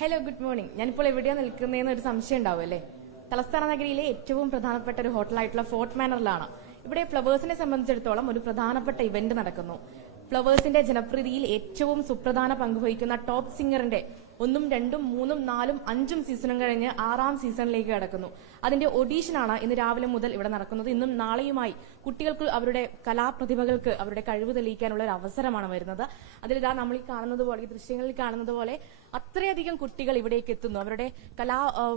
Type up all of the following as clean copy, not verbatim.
Hello, good morning. ഞാനിപ്പോൾ എവിടെയാണ് നിൽക്കുന്നതെന്ന് ഒരു സംശയം ഉണ്ടാവും അല്ലേ? തലസ്ഥാന നഗരിയിലെ ഏറ്റവും പ്രധാനപ്പെട്ട ഒരു ഹോട്ടലായിട്ടുള്ള ഫോർട്ട് മാനറിലാണ്. ഇവിടെ ഫ്ലവേഴ്സിനെ സംബന്ധിച്ചിടത്തോളം ഒരു പ്രധാനപ്പെട്ട ഇവന്റ് നടക്കുന്നു. ഫ്ലവേഴ്സിന്റെ ജനപ്രീതിയിൽ ഏറ്റവും സുപ്രധാന പങ്കുവഹിക്കുന്ന ടോപ്പ് സിംഗറിന്റെ 1, 2, 3, 4, 5 സീസണും കഴിഞ്ഞ് 6ാം സീസണിലേക്ക് കടക്കുന്നു. അതിന്റെ ഓഡീഷനാണ് ഇന്ന് രാവിലെ മുതൽ ഇവിടെ നടക്കുന്നത്. ഇന്നും നാളെയുമായി കുട്ടികൾക്ക് അവരുടെ കലാപ്രതിഭകൾക്ക് അവരുടെ കഴിവ് തെളിയിക്കാനുള്ള ഒരു അവസരമാണ് വരുന്നത്. അതിലിതാ നമ്മൾ ഈ കാണുന്നത് പോലെ, ഈ ദൃശ്യങ്ങളിൽ കാണുന്നത് പോലെ അത്രയധികം കുട്ടികൾ ഇവിടേക്ക് എത്തുന്നു. അവരുടെ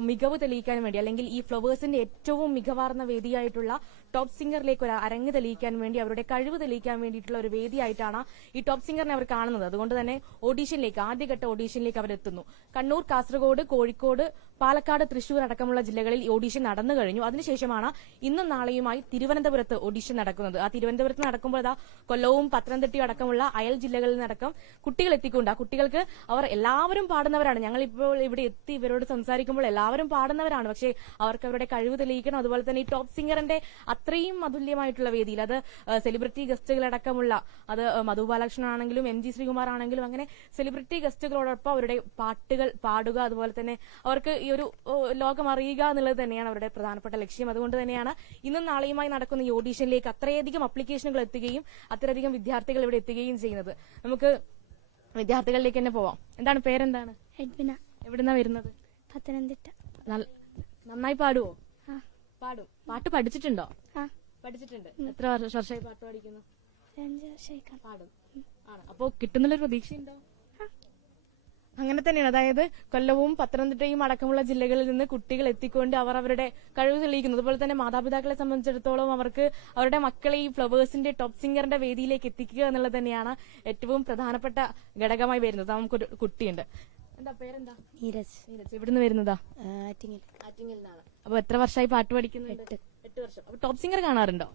മികവ് തെളിയിക്കാൻ വേണ്ടി, അല്ലെങ്കിൽ ഈ ഫ്ലവേഴ്സിന്റെ ഏറ്റവും മികവാർന്ന വേദിയായിട്ടുള്ള ടോപ്പ് സിംഗറിലേക്ക് ഒരു അരങ്ങ് തെളിയിക്കാൻ വേണ്ടി, അവരുടെ കഴിവ് തെളിയിക്കാൻ വേണ്ടിയിട്ടുള്ള ഒരു വേദിയായിട്ടാണ് ഈ ടോപ്പ് സിംഗറിനെ അവർ കാണുന്നത്. അതുകൊണ്ട് തന്നെ ഓഡീഷനിലേക്ക്, ആദ്യഘട്ട ഓഡീഷനിലേക്ക് അവർ എത്തുന്നു. കണ്ണൂർ, കാസർഗോഡ്, കോഴിക്കോട്, പാലക്കാട്, തൃശൂർ അടക്കമുള്ള ജില്ലകളിൽ ഓഡീഷൻ നടന്നു കഴിഞ്ഞു. അതിനുശേഷമാണ് ഇന്നും നാളെയുമായി തിരുവനന്തപുരത്ത് ഓഡീഷൻ നടക്കുന്നത്. ആ തിരുവനന്തപുരത്ത് നടക്കുമ്പോൾ കൊല്ലവും പത്തനംതിട്ടയും അടക്കമുള്ള അയൽ ജില്ലകളിൽ നിന്നടക്കം കുട്ടികൾ എത്തിക്കൊണ്ട്, ആ കുട്ടികൾക്ക് അവർ എല്ലാവരും പാടുന്നവരാണ്. ഞങ്ങൾ ഇപ്പോൾ ഇവിടെ എത്തി ഇവരോട് സംസാരിക്കുമ്പോൾ എല്ലാവരും പാടുന്നവരാണ്. പക്ഷേ അവർക്ക് അവരുടെ കഴിവ് തെളിയിക്കണം. അതുപോലെ തന്നെ ഈ ടോപ്പ് സിംഗറിന്റെ അത്രയും അതുല്യമായിട്ടുള്ള വേദിയിൽ, അത് സെലിബ്രിറ്റി ഗസ്റ്റുകളടക്കമുള്ള, അത് മധു ബാലകൃഷ്ണൻ ആണെങ്കിലും എം ജി ശ്രീകുമാർ ആണെങ്കിലും അങ്ങനെ സെലിബ്രിറ്റി ഗസ്റ്റുകളോടൊപ്പം അവരുടെ പാട്ടുകൾ പാടുക, അതുപോലെ തന്നെ അവർക്ക് ഈ ഒരു ലോകം അറിയുക എന്നുള്ളത് തന്നെയാണ് അവരുടെ പ്രധാനപ്പെട്ട ലക്ഷ്യം. അതുകൊണ്ട് തന്നെയാണ് ഇന്നും നാളെയുമായി നടക്കുന്ന ഈ ഓഡീഷനിലേക്ക് അത്രയധികം അപ്ലിക്കേഷനുകൾ എത്തുകയും അത്രയധികം വിദ്യാർത്ഥികൾ ഇവിടെ എത്തുകയും ചെയ്യുന്നത്. നമുക്ക് വിദ്യാർത്ഥികളിലേക്ക് തന്നെ പോവാം. എന്താണ് പേരെന്താണ്? എഡ്വിന. എവിടുന്നാ വരുന്നത്? പത്തനംതിട്ട. നന്നായി പാടുവോ? പാടും. പാട്ട് പഠിച്ചിട്ടുണ്ടോ? പഠിച്ചിട്ടുണ്ട്. എത്ര വർഷമായി പാട്ട് പഠിക്കുന്നു? 5 വർഷമായി. പാടും ആണ്. അപ്പോ കിട്ടുന്നുള്ളൊരു പ്രതീക്ഷയുണ്ടോ? അങ്ങനെ തന്നെയാണ്. അതായത് കൊല്ലവും പത്തനംതിട്ടയും അടക്കമുള്ള ജില്ലകളിൽ നിന്ന് കുട്ടികൾ എത്തിക്കൊണ്ട് അവർ അവരുടെ കഴിവ് തെളിയിക്കുന്നു. അതുപോലെ തന്നെ മാതാപിതാക്കളെ സംബന്ധിച്ചിടത്തോളം അവർക്ക് അവരുടെ മക്കളെ ഈ ഫ്ലവേഴ്സിന്റെ ടോപ്പ് സിംഗറിന്റെ വേദിയിലേക്ക് എത്തിക്കുക എന്നുള്ളത് തന്നെയാണ് ഏറ്റവും പ്രധാനപ്പെട്ട ഘടകമായി വരുന്നത്. നമുക്കൊരു കുട്ടിയുണ്ട്. എന്താ പേരെന്താ? നീരജ്. ഇവിടുന്ന് വരുന്നതാ? ആറ്റിങ്ങൽ. അപ്പൊ എത്ര വർഷമായി പാട്ട് പഠിക്കുന്നുണ്ട്? 8 വർഷം. അപ്പൊ ടോപ്പ് സിംഗർ കാണാറുണ്ടോ?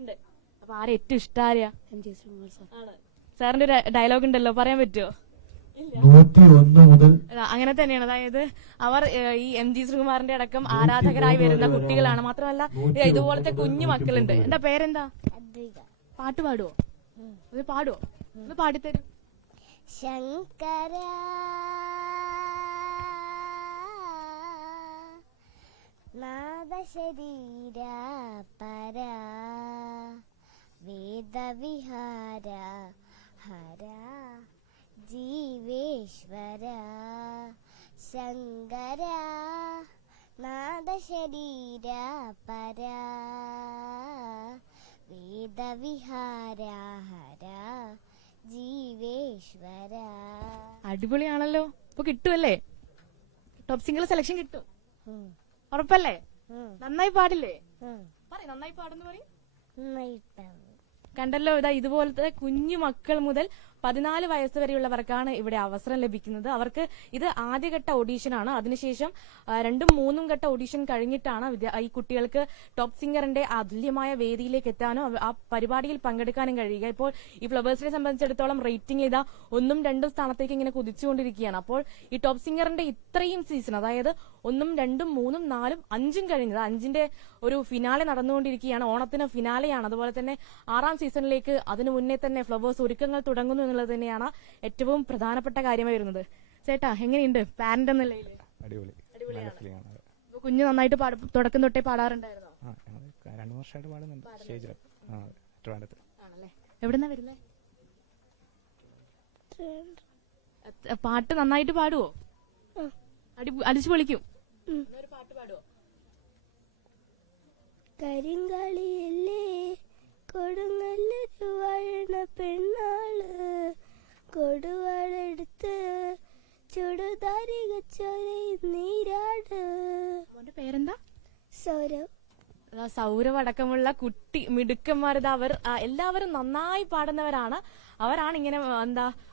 ഉണ്ട്. അപ്പൊ ആരെ ഏറ്റവും ഇഷ്ടാരാ? M G Sreekumar sir. സാറിന്റെ ഒരു ഡയലോഗ് ഉണ്ടല്ലോ, പറയാൻ പറ്റുമോ? 101 മുതൽ. അങ്ങനെ തന്നെയാണ്. അതായത് അവർ ഈ എം ജി ശ്രീകുമാറിന്റെ അടക്കം ആരാധകരായി വരുന്ന കുട്ടികളാണ്. മാത്രമല്ല ഇതുപോലത്തെ കുഞ്ഞു മക്കളുണ്ട്. എന്താ പേരെന്താ? പാട്ട് പാടുവോ? ഇത് പാടുവോ? ഇത് പാടിത്തരും. ശങ്കര നാദശരീര പര വേദവിഹാര ഹര ജീവേശ്വര ശങ്കര നാദശരീര പര വേദവിഹാര ഹര ജീവേശ്വര. അടിപൊളിയാണല്ലോ. ഇപ്പൊ കിട്ടുമല്ലേ? ടോപ്പ് സിംഗർ സെലക്ഷൻ കിട്ടും ഉറപ്പല്ലേ? നന്നായി പാടില്ലേ? പറയും, നന്നായി പാടുന്നു പറയും. കണ്ടല്ലോ, ഇതുപോലത്തെ കുഞ്ഞു മക്കൾ മുതൽ 14 വയസ്സ് വരെയുള്ളവർക്കാണ് ഇവിടെ അവസരം ലഭിക്കുന്നത്. അവർക്ക് ഇത് ആദ്യഘട്ട ഓഡീഷനാണ്. അതിനുശേഷം 2ഉം 3ഉം ഘട്ട ഓഡീഷൻ കഴിഞ്ഞിട്ടാണ് ഈ കുട്ടികൾക്ക് ടോപ്പ് സിംഗറിന്റെ അതുല്യമായ വേദിയിലേക്ക് എത്താനോ ആ പരിപാടിയിൽ പങ്കെടുക്കാനും കഴിയുക. ഇപ്പോൾ ഈ ഫ്ലവേഴ്സിനെ സംബന്ധിച്ചിടത്തോളം റേറ്റിംഗ് 1ഉം 2ഉം സ്ഥാനത്തേക്ക് ഇങ്ങനെ കുതിച്ചുകൊണ്ടിരിക്കുകയാണ്. അപ്പോൾ ഈ ടോപ്പ് സിംഗറിന്റെ ഇത്രയും സീസൺ, അതായത് 1ഉം 2ഉം 3ഉം 4ഉം 5ഉം കഴിഞ്ഞത്, 5ന്റെ ഒരു ഫിനാലെ നടന്നുകൊണ്ടിരിക്കുകയാണ്. ഓണത്തിന് ഫിനാലെയാണ്. അതുപോലെ തന്നെ 6ാം സീസണിലേക്ക് അതിനു മുന്നേ തന്നെ ഫ്ലവേഴ്സ് ഒരുക്കങ്ങൾ തുടങ്ങുന്നു എന്നുള്ളത് തന്നെയാണ് ഏറ്റവും പ്രധാനപ്പെട്ട കാര്യമായി വരുന്നത്. ചേട്ടാ, എങ്ങനെയുണ്ട് പാരന്റ് എന്ന നിലയിൽ? അടിപൊളിയാണ്. കുഞ്ഞു നന്നായിട്ട് തുടക്കം തൊട്ടേ പാടാറുണ്ടായിരുന്നോ? 2 വർഷമായിട്ട് പാടുന്നുണ്ട് സ്റ്റേജിൽ. ആണല്ലേ. എവിടുന്നാ വരുന്നേ? പാട്ട് നന്നായിട്ട് പാടുവോ? അടിച്ചു പൊളിക്കും. ഒരു പാട്ട് പാടുവോ? കരിങ്കളിയല്ലേ കൊടുങ്ങല്ലൊരു വാഴണ പെണ്ണാള് കൊടുവാളെടുത്ത് ചുടുതാരിക ചൊരയും നീരാട്. പേരെന്താ? സൗരവ്. സൗരവ് അടക്കമുള്ള കുട്ടി മിടുക്കന്മാരിതാ. അവർ എല്ലാവരും നന്നായി പാടുന്നവരാണ്. അവരാണ് ഇങ്ങനെ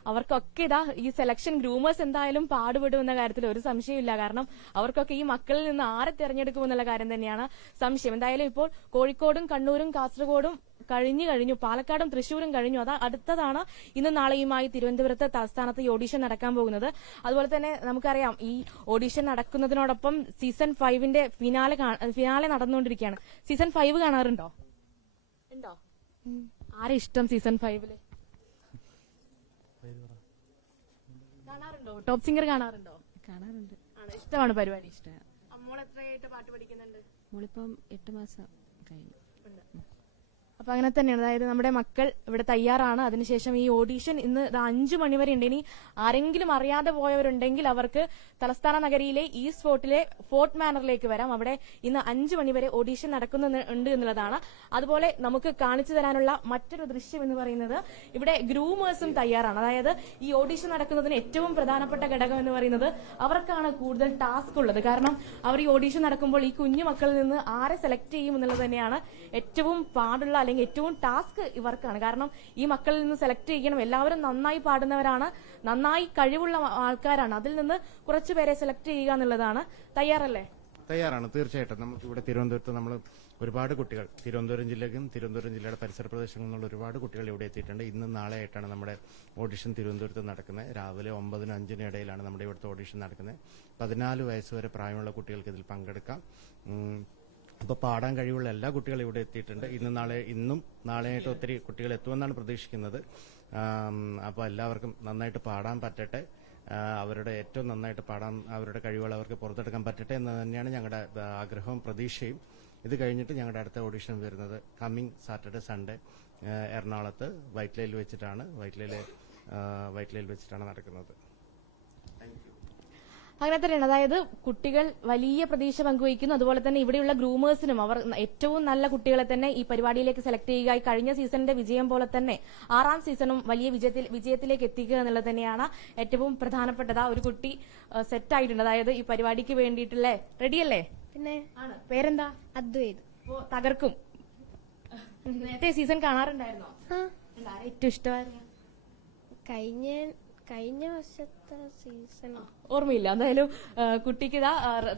അവർക്കൊക്കെ ഈ സെലക്ഷൻ ഗ്രൂമേഴ്സ് എന്തായാലും പാടുപെടുമെന്ന കാര്യത്തിൽ ഒരു സംശയമില്ല. കാരണം അവർക്കൊക്കെ ഈ മക്കളിൽ നിന്ന് ആരെ തെരഞ്ഞെടുക്കുമെന്നുള്ള കാര്യം തന്നെയാണ് സംശയം. എന്തായാലും ഇപ്പോൾ കോഴിക്കോടും കണ്ണൂരും കാസർഗോഡും കഴിഞ്ഞു, പാലക്കാടും തൃശ്ശൂരും കഴിഞ്ഞു. അടുത്തതാണ് ഇന്ന് നാളെയുമായി തിരുവനന്തപുരത്ത് തലസ്ഥാനത്ത് ഈ ഓഡീഷൻ നടക്കാൻ പോകുന്നത്. അതുപോലെ തന്നെ നമുക്കറിയാം, ഈ ഓഡീഷൻ നടക്കുന്നതിനോടൊപ്പം സീസൺ 5ന്റെ ഫിനാലെ നടന്നുകൊണ്ടിരിക്കുകയാണ്. സീസൺ 5 കാണാറുണ്ടോ? ഉണ്ടോ? ആരെ ഇഷ്ടം സീസൺ 5? കാണാറുണ്ടോ? ടോപ്പ് സിംഗർ കാണാറുണ്ടോ? കാണാറുണ്ട്. ഇഷ്ടമാണ് പരിപാടി. ഇഷ്ടമാണ്. അമ്മോൾ എത്രയായിട്ട് പാട്ട് പഠിക്കുന്നുണ്ട്? മോളിപ്പം 8 മാസം കഴിഞ്ഞു. അപ്പൊ അങ്ങനെ തന്നെയാണ്. അതായത് നമ്മുടെ മക്കൾ ഇവിടെ തയ്യാറാണ്. അതിനുശേഷം ഈ ഓഡീഷൻ ഇന്ന് 5 മണിവരെ ഉണ്ട്. ഇനി ആരെങ്കിലും അറിയാതെ പോയവരുണ്ടെങ്കിൽ അവർക്ക് തലസ്ഥാന നഗരിയിലെ ഈസ്റ്റ് ഫോർട്ടിലെ ഫോർട്ട് മാനറിലേക്ക് വരാം. അവിടെ ഇന്ന് 5 മണിവരെ ഓഡീഷൻ നടക്കുന്നുണ്ട് എന്നുള്ളതാണ്. അതുപോലെ നമുക്ക് കാണിച്ചു തരാനുള്ള മറ്റൊരു ദൃശ്യം എന്ന് പറയുന്നത് ഇവിടെ ഗ്രൂമേഴ്സും തയ്യാറാണ്. അതായത് ഈ ഓഡീഷൻ നടക്കുന്നതിന് ഏറ്റവും പ്രധാനപ്പെട്ട ഘടകം എന്ന് പറയുന്നത് അവർക്കാണ് കൂടുതൽ ടാസ്ക് ഉള്ളത്. കാരണം അവർ ഈ ഓഡീഷൻ നടക്കുമ്പോൾ ഈ കുഞ്ഞു മക്കളിൽ നിന്ന് ആരെ സെലക്ട് ചെയ്യും എന്നുള്ളത് തന്നെയാണ് ഏറ്റവും പാടുള്ള അല്ലെങ്കിൽ ഏറ്റവും ടാസ്ക് ഇവർക്കാണ്. കാരണം ഈ മക്കളിൽ നിന്ന് സെലക്ട് ചെയ്യണം. എല്ലാവരും നന്നായി പാടുന്നവരാണ്, നന്നായി കഴിവുള്ള ആൾക്കാരാണ്. അതിൽ നിന്ന് കുറച്ചുപേരെ സെലക്ട് ചെയ്യുക എന്നുള്ളതാണ്. തയ്യാറല്ലേ? തയ്യാറാണ്, തീർച്ചയായിട്ടും. നമുക്ക് ഇവിടെ തിരുവനന്തപുരത്ത് നമ്മൾ ഒരുപാട് കുട്ടികൾ, തിരുവനന്തപുരം ജില്ലയ്ക്കും തിരുവനന്തപുരം ജില്ലയുടെ പരിസര പ്രദേശങ്ങളിൽ നിന്നുള്ള ഒരുപാട് കുട്ടികൾ ഇവിടെ എത്തിയിട്ടുണ്ട്. ഇന്നും നാളെ ആയിട്ടാണ് നമ്മുടെ ഓഡിഷൻ തിരുവനന്തപുരത്ത് നടക്കുന്നത്. രാവിലെ 9-നും 5-നും ഇടയിലാണ് നമ്മുടെ ഇവിടുത്തെ ഓഡിഷൻ നടക്കുന്നത്. 14 വയസ്സ് വരെ പ്രായമുള്ള കുട്ടികൾക്ക് ഇതിൽ പങ്കെടുക്കാം. അപ്പോൾ പാടാൻ കഴിവുള്ള എല്ലാ കുട്ടികളും ഇവിടെ എത്തിയിട്ടുണ്ട്. ഇന്നും നാളെയായിട്ട് ഒത്തിരി കുട്ടികൾ എത്തുമെന്നാണ് പ്രതീക്ഷിക്കുന്നത്. അപ്പോൾ എല്ലാവർക്കും നന്നായിട്ട് പാടാൻ പറ്റട്ടെ, അവരുടെ ഏറ്റവും നന്നായിട്ട് പാടാൻ അവരുടെ കഴിവുകൾ അവർക്ക് പുറത്തെടുക്കാൻ പറ്റട്ടെ എന്ന് തന്നെയാണ് ഞങ്ങളുടെ ആഗ്രഹവും പ്രതീക്ഷയും. ഇത് കഴിഞ്ഞിട്ട് ഞങ്ങളുടെ അടുത്ത ഓഡിഷൻ വരുന്നത് കമ്മിങ് സാറ്റർഡേ സൺഡേ എറണാകുളത്ത് വൈറ്റ്ലയിൽ വെച്ചിട്ടാണ് നടക്കുന്നത്. അങ്ങനെ തന്നെയാണ്. അതായത് കുട്ടികൾ വലിയ പ്രതീക്ഷ പങ്കുവയ്ക്കുന്നു. അതുപോലെ തന്നെ ഇവിടെയുള്ള ഗ്രൂമേഴ്സിനും അവർ ഏറ്റവും നല്ല കുട്ടികളെ തന്നെ ഈ പരിപാടിയിലേക്ക് സെലക്ട് ചെയ്യുക. ഈ കഴിഞ്ഞ സീസണിന്റെ വിജയം പോലെ തന്നെ 6ാം സീസണും വലിയ വിജയത്തിലേക്ക് എത്തിക്കുക എന്നുള്ളത് തന്നെയാണ് ഏറ്റവും പ്രധാനപ്പെട്ടത്. ഒരു കുട്ടി സെറ്റ് ആയിട്ടുണ്ട്. അതായത് ഈ പരിപാടിക്ക് വേണ്ടിയിട്ടുള്ള റെഡിയല്ലേ? പിന്നെ ആണ്. പേരെന്താ? അദ്വൈത്. തകർക്കും. നേരത്തെ സീസൺ കാണാറുണ്ടായിരുന്നോ? ആരെ ഏറ്റവും ഇഷ്ടമായിരുന്നു? കഴിഞ്ഞ വർഷത്തെ സീസൺ ഓർമ്മയില്ല. എന്തായാലും കുട്ടിക്ക് ഇതാ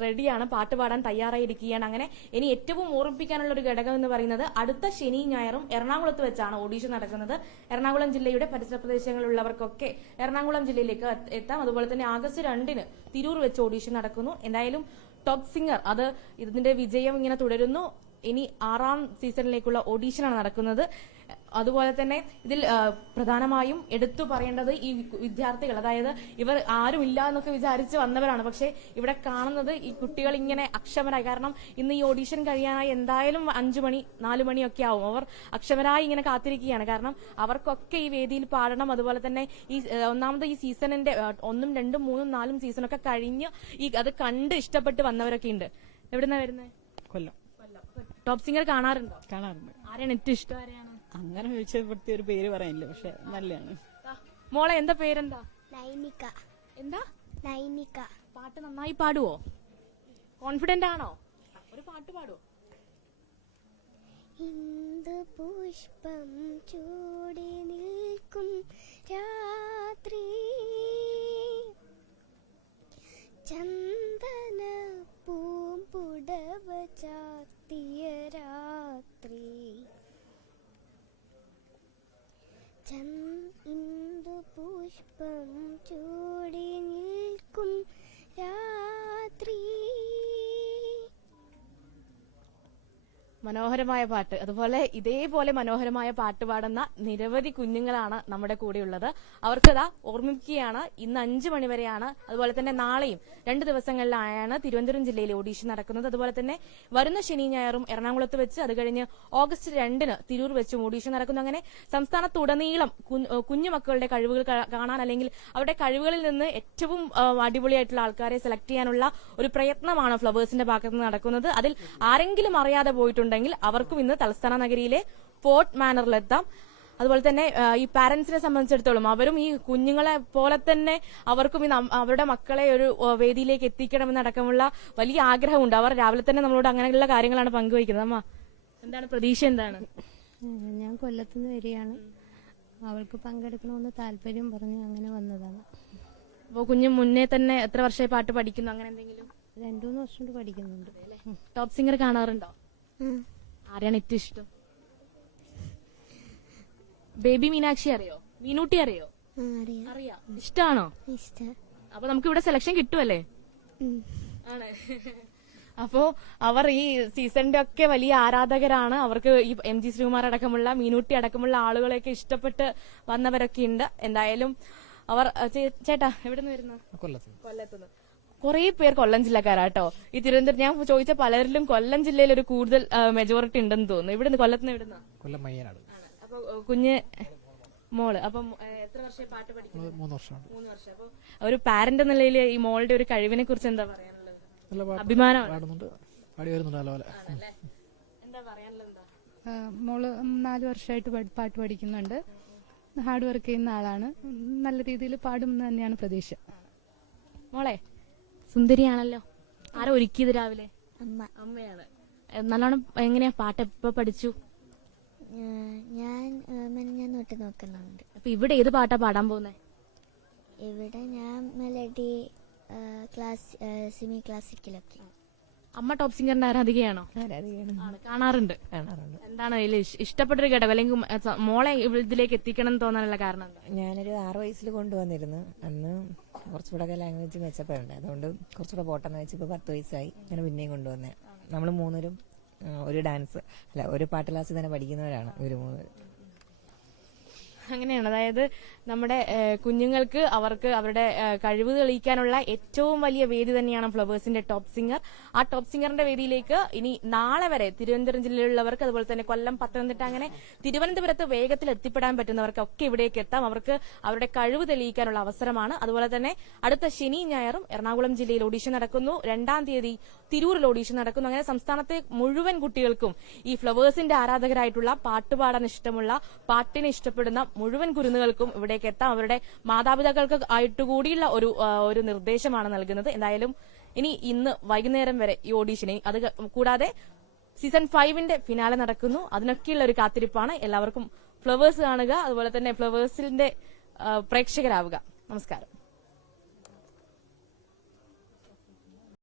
റെഡിയാണ്, പാട്ട് പാടാൻ തയ്യാറായിരിക്കുകയാണ്. അങ്ങനെ ഇനി ഏറ്റവും ഓർമ്മിപ്പിക്കാനുള്ള ഒരു ഘടകം എന്ന് പറയുന്നത് അടുത്ത ശനി ഞായറും എറണാകുളത്ത് വെച്ചാണ് ഓഡീഷൻ നടക്കുന്നത്. എറണാകുളം ജില്ലയുടെ പരിസര പ്രദേശങ്ങളിലുള്ളവർക്കൊക്കെ എറണാകുളം ജില്ലയിലേക്ക് എത്താം. അതുപോലെ തന്നെ ആഗസ്റ്റ് 2-ന് തിരൂർ വെച്ച് ഓഡീഷൻ നടക്കുന്നു. എന്തായാലും ടോപ്പ് സിംഗർ ഇതിന്റെ വിജയം ഇങ്ങനെ തുടരുന്നു. ഇനി 6ാം സീസണിലേക്കുള്ള ഓഡീഷനാണ് നടക്കുന്നത്. അതുപോലെ തന്നെ ഇതിൽ പ്രധാനമായും എടുത്തു പറയേണ്ടത് ഈ വിദ്യാർത്ഥികൾ, അതായത് ഇവർ ആരും ഇല്ല എന്നൊക്കെ വിചാരിച്ച് വന്നവരാണ്. പക്ഷെ ഇവിടെ കാണുന്നത് ഈ കുട്ടികൾ ഇങ്ങനെ അക്ഷമരായി. കാരണം ഇന്ന് ഈ ഓഡീഷൻ കഴിയാനായി എന്തായാലും 5 മണി 4 മണിയൊക്കെ ആവും. അവർ അക്ഷമരായി ഇങ്ങനെ കാത്തിരിക്കുകയാണ്. കാരണം അവർക്കൊക്കെ ഈ വേദിയിൽ പാടണം. അതുപോലെ തന്നെ ഈ ഒന്നാമത് ഈ സീസണിന്റെ 1, 2, 3, 4 സീസണൊക്കെ കഴിഞ്ഞ് അത് കണ്ട് ഇഷ്ടപ്പെട്ട് വന്നവരൊക്കെ ഉണ്ട്. എവിടുന്നാ വരുന്നത്? കൊല്ലം. ടോപ്പ് സിംഗർ കാണാറുണ്ടോ? കാണാറുണ്ട്. ആരെയാണ് ഏറ്റവും ഇഷ്ടം? ആരെയാണ്? അങ്ങനെ ചോദിച്ചാൽ പ്രത്യേക ഒരു പേര് പറയാനില്ല, പക്ഷെ നല്ലതാണ്. മോളെ എന്താ പേരെന്താ? നൈനിക. എന്താ? നൈനിക. പാട്ട് നന്നായി പാടുവോ? കോൺഫിഡന്റ് ആണോ? ഒരു പാട്ട് പാടുവോ? ഇന്ദു പുഷ്പം ചൂടി നിൽക്കും രാത്രി, ചന്ദന പൂമ്പുടവ ചാർത്തിയ രാത്രി, ഇന്ദു പുഷ്പം ചൂടി നിൽക്കും രാത്രി. മനോഹരമായ പാട്ട്. അതുപോലെ ഇതേപോലെ മനോഹരമായ പാട്ട് പാടുന്ന നിരവധി കുഞ്ഞുങ്ങളാണ് നമ്മുടെ കൂടെയുള്ളത്. അവർക്കതാ ഓർമ്മിക്കുകയാണ്, ഇന്ന് 5 മണിവരെയാണ്. അതുപോലെ തന്നെ നാളെയും 2 ദിവസങ്ങളിലായാണ് തിരുവനന്തപുരം ജില്ലയിൽ ഓഡീഷൻ നടക്കുന്നത്. അതുപോലെ തന്നെ വരുന്ന ശനി ഞായറും എറണാകുളത്ത് വെച്ച്, അത് കഴിഞ്ഞ് ഓഗസ്റ്റ് 2-ന് തിരൂർ വെച്ചും ഓഡീഷൻ നടക്കുന്നു. അങ്ങനെ സംസ്ഥാനത്തുടനീളം കുഞ്ഞുമക്കളുടെ കഴിവുകൾ കാണാൻ, അല്ലെങ്കിൽ അവരുടെ കഴിവുകളിൽ നിന്ന് ഏറ്റവും അടിപൊളിയായിട്ടുള്ള ആൾക്കാരെ സെലക്ട് ചെയ്യാനുള്ള ഒരു പ്രയത്നമാണ് ഫ്ലവേഴ്സിന്റെ ഭാഗത്ത് നടക്കുന്നത്. അതിൽ ആരെങ്കിലും അറിയാതെ പോയിട്ടുണ്ട് അവർക്കും ഇന്ന് തലസ്ഥാന നഗരിയിലെ ഫോർട്ട് മാനറിലെത്താം. അതുപോലെ തന്നെ ഈ പാരന്റ്സിനെ സംബന്ധിച്ചിടത്തോളം അവരും ഈ കുഞ്ഞുങ്ങളെ പോലെ തന്നെ അവർക്കും അവരുടെ മക്കളെ ഒരു വേദിയിലേക്ക് എത്തിക്കണമെന്നടക്കമുള്ള വലിയ ആഗ്രഹമുണ്ട്. അവർ രാവിലെ തന്നെ നമ്മളോട് അങ്ങനെയുള്ള കാര്യങ്ങളാണ് പങ്കുവയ്ക്കുന്നത്. അമ്മ, എന്താണ് പ്രതീക്ഷ? എന്താണ്? ഞാൻ കൊല്ലത്തുനിന്ന് വരികയാണ്. അവൾക്ക് പങ്കെടുക്കണമെന്ന് താല്പര്യം പറഞ്ഞു അങ്ങനെ വന്നതാണ്. അപ്പോൾ കുഞ്ഞ് മുന്നേ തന്നെ എത്ര വർഷമായി പാട്ട് പഠിക്കുന്നു? അങ്ങനെ എന്തെങ്കിലും? 2-3 വർഷം കൊണ്ട് പഠിക്കുന്നുണ്ട്. ടോപ്പ് സിംഗർ കാണാറുണ്ടോ? ആരെയാണ് ഏറ്റവും ഇഷ്ടം? ബേബി മീനാക്ഷി അറിയോ? മീനൂട്ടി അറിയോ? അറിയാം. ഇഷ്ടാണോ? അപ്പൊ നമുക്ക് ഇവിടെ സെലക്ഷൻ കിട്ടുമല്ലേ? ആണ്. അപ്പോ അവർ ഈ സീസണിന്റെ ഒക്കെ വലിയ ആരാധകരാണ്. അവർക്ക് ഈ MG ശ്രീകുമാർ അടക്കമുള്ള, മീനൂട്ടി അടക്കമുള്ള ആളുകളെയൊക്കെ ഇഷ്ടപ്പെട്ട് വന്നവരൊക്കെ ഉണ്ട്. എന്തായാലും അവർ ചേട്ടാ എവിടെ നിന്ന് വരുന്നു? കൊല്ലത്തുനിന്ന്. കുറേ പേർ കൊല്ലം ജില്ലക്കാരാട്ടോ. ഈ തിരുവനന്തപുരം ഞാൻ ചോദിച്ച പലരിലും കൊല്ലം ജില്ലയിൽ ഒരു കൂടുതൽ മെജോറിറ്റി ഉണ്ടെന്ന് തോന്നുന്നു. ഇവിടുന്ന് കൊല്ലത്തുനിന്ന് എവിടുന്ന? കൊല്ലം മയ്യനാട്. അപ്പൊ കുഞ്ഞ് മോള് അപ്പം എത്ര വർഷം പാട്ട് പഠിക്കുന്നു? 3 വർഷമാണ്. 3 വർഷം. അപ്പൊ ഒരു പാരന്റ് എന്ന നിലയിൽ ഈ മോളുടെ ഒരു കഴിവിനെ കുറിച്ച് എന്താ പറയാനുള്ളത്? നല്ല അഭിമാനമാണ്. പാടുന്നുണ്ട്, പാടി വരുന്നുണ്ട് നല്ലപോലെ. എന്താ പറയാനുള്ളത്? എന്താ മോള് 4 വർഷമായിട്ട് പാട്ട് പഠിക്കുന്നുണ്ട്. ഹാർഡ് വർക്ക് ചെയ്യുന്ന ആളാണ്. നല്ല രീതിയിൽ പാടുമെന്ന് തന്നെയാണ് പ്രതീക്ഷ. മോളെ സുന്ദരിയാണല്ലോ. ആരാ ഒരുക്കിയത് രാവിലെ? അമ്മയാണ്. നല്ലോണം എങ്ങനെയാ പാട്ട് എപ്പോ പഠിച്ചു? ഞാൻ തൊട്ട് നോക്കുന്നുണ്ട്. അപ്പൊ ഇവിടെ ഏത് പാട്ടാ പാടാൻ പോകുന്നേ? ഇവിടെ ഞാൻ മെലഡി, സെമി ക്ലാസിക്കലൊക്കെ. അമ്മ ടോപ്പ് സിംഗറിന്റെ ആരാധികയാണോ? ആണ്. കാണാറുണ്ട്. എന്താണ് അതിൽ ഇഷ്ടപ്പെട്ടൊരു ഘടകം, അല്ലെങ്കിൽ മോളെ ഇതിലേക്ക് എത്തിക്കണം എന്ന് തോന്നാനുള്ള കാരണം എന്താ? ഞാനൊരു 6 വയസ്സിൽ കൊണ്ടുവന്നിരുന്നു. അന്ന് കുറച്ചുകൂടെ ലാംഗ്വേജ് മെച്ചപ്പെടണ്ടേ, അതുകൊണ്ട് കുറച്ചുകൂടെ പോട്ടെന്ന് വെച്ച് ഇപ്പോൾ 10 വയസ്സായി. അങ്ങനെ പിന്നെയും കൊണ്ടുവന്നേ. നമ്മൾ 3 ഒരു ഡാൻസ് അല്ല ഒരു പാട്ട് ക്ലാസ്സിൽ തന്നെ പഠിക്കുന്നവരാണ് ഇവർ 3. അങ്ങനെയാണ്. അതായത് നമ്മുടെ കുഞ്ഞുങ്ങൾക്ക് അവർക്ക് അവരുടെ കഴിവ് തെളിയിക്കാനുള്ള ഏറ്റവും വലിയ വേദി തന്നെയാണ് ഫ്ലവേഴ്സിന്റെ ടോപ്പ് സിംഗർ. ആ ടോപ്പ് സിംഗറിന്റെ വേദിയിലേക്ക് ഇനി നാളെ വരെ തിരുവനന്തപുരം ജില്ലയിലുള്ളവർക്ക്, അതുപോലെ തന്നെ കൊല്ലം, പത്തനംതിട്ട, അങ്ങനെ തിരുവനന്തപുരത്ത് വേഗത്തിൽ എത്തിപ്പെടാൻ പറ്റുന്നവർക്കൊക്കെ ഇവിടേക്ക് എത്താം. അവർക്ക് അവരുടെ കഴിവ് തെളിയിക്കാനുള്ള അവസരമാണ്. അതുപോലെ തന്നെ അടുത്ത ശനി ഞായറും എറണാകുളം ജില്ലയിൽ ഓഡീഷൻ നടക്കുന്നു. 2-ാം തീയതി തിരൂരിൽ ഓഡീഷൻ നടക്കുന്നു. അങ്ങനെ സംസ്ഥാനത്തെ മുഴുവൻ കുട്ടികൾക്കും ഈ ഫ്ലവേഴ്സിന്റെ ആരാധകരായിട്ടുള്ള, പാട്ടുപാടാൻ ഇഷ്ടമുള്ള, പാട്ടിനെ ഇഷ്ടപ്പെടുന്ന മുഴുവൻ കുരുന്നുകൾക്കും ഇവിടേക്ക് എത്താം. അവരുടെ മാതാപിതാക്കൾക്ക് ആയിട്ടുകൂടിയുള്ള ഒരു നിർദ്ദേശമാണ് നൽകുന്നത്. എന്തായാലും ഇനി ഇന്ന് വൈകുന്നേരം വരെ ഈ ഓഡീഷനെ, അത് കൂടാതെ സീസൺ 5ന്റെ ഫിനാലെ നടക്കുന്നു. അതിനൊക്കെയുള്ള ഒരു കാത്തിരിപ്പാണ്. എല്ലാവർക്കും ഫ്ലവേഴ്സ് കാണുക, അതുപോലെ തന്നെ ഫ്ലവേഴ്സിന്റെ പ്രേക്ഷകരാവുക. നമസ്കാരം.